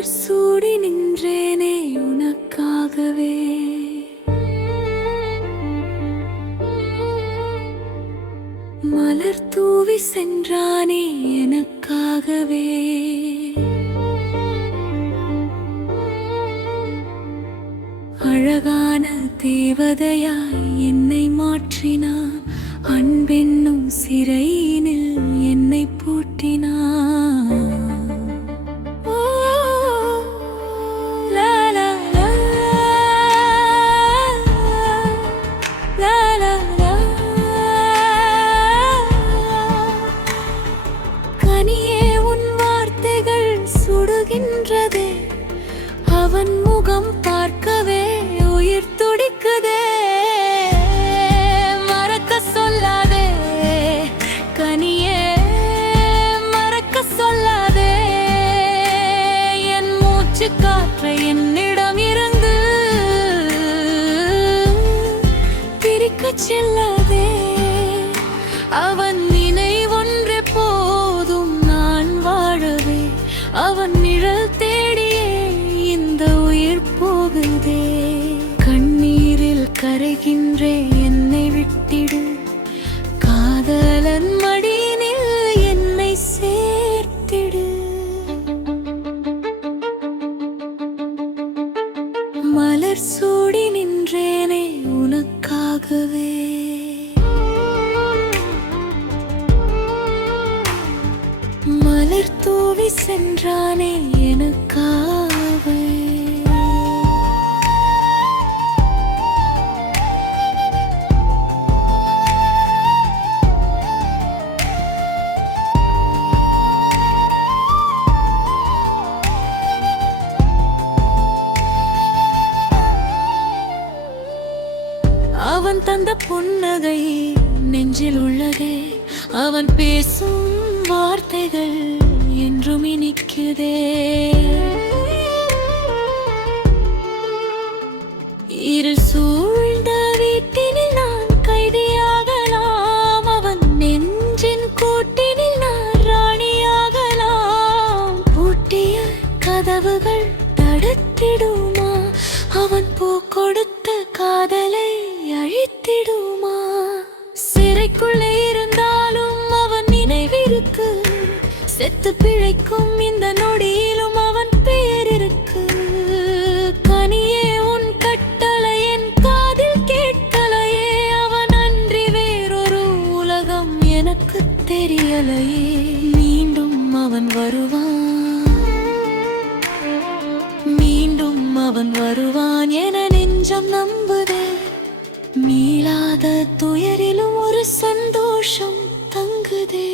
மலர் சூடி நின்றேனே உனக்காகவே. மலர் தூவி சென்றானே எனக்காகவே. அழகான தேவதையாய் என்னை மாற்றினான். அன்பென்னும் சிறையினில் என்னை பூட்டினான். கனியே உன் வார்த்தைகள் சுடுகின்றதே, அவன் முகம் பார்க்கவே உயிர் துடிக்குதே. மறக்க சொல்லாதே கனியே, மறக்க சொல்லாதே. என் மூச்சு காற்றை என்னிடம் இருந்து பிரிக்கச் செல்லாதே. அவன் நினைவொன்றே போதும் நான் வாழவே. அவன் நிழல் தேடியே இந்த உயிர் போகுதே. கண்ணீரில் கரைகின்றே என்னை விட்டிடு, காதலன் மடியினில் என்னை சேர்த்திடு. மலர் சூடி நின்றேனே உனக்காகவே. மலர் தூவி சென்றானே எனக்காகவே. அவன் தந்த புன்னகை நெஞ்சில் உள்ளதே, அவன் பேசும் வார்த்தைகள் என்றும் இனிக்குதே. இருள் சூழ்ந்த வீட்டினில் நான் கைதியாகலாம், அவன் நெஞ்சின் கூட்டினில் நான் ராணியாகலாம். பூட்டிய கதவுகள் தடுத்திடுமா, அவன் பூ கொடுத்த காதலை அழித்திடுமா. சிறைக்குள்ளே இருந்தாலும் அவன் நினைவிருக்கு, செத்து பிழைக்கும் இந்த நொடியிலும் அவன் பெயர் இருக்கு. கனியே உன் கட்டளை என் காதில் கேட்கலையே, அவன் அன்றி வேறொரு உலகம் எனக்கு தெரியலையே. மீண்டும் அவன் வருவான், மீண்டும் அவன் வருவான் என நெஞ்சம் நம்புதே. மீளாத துயரிலும் ஒரு சந்தோஷம் தங்குதே.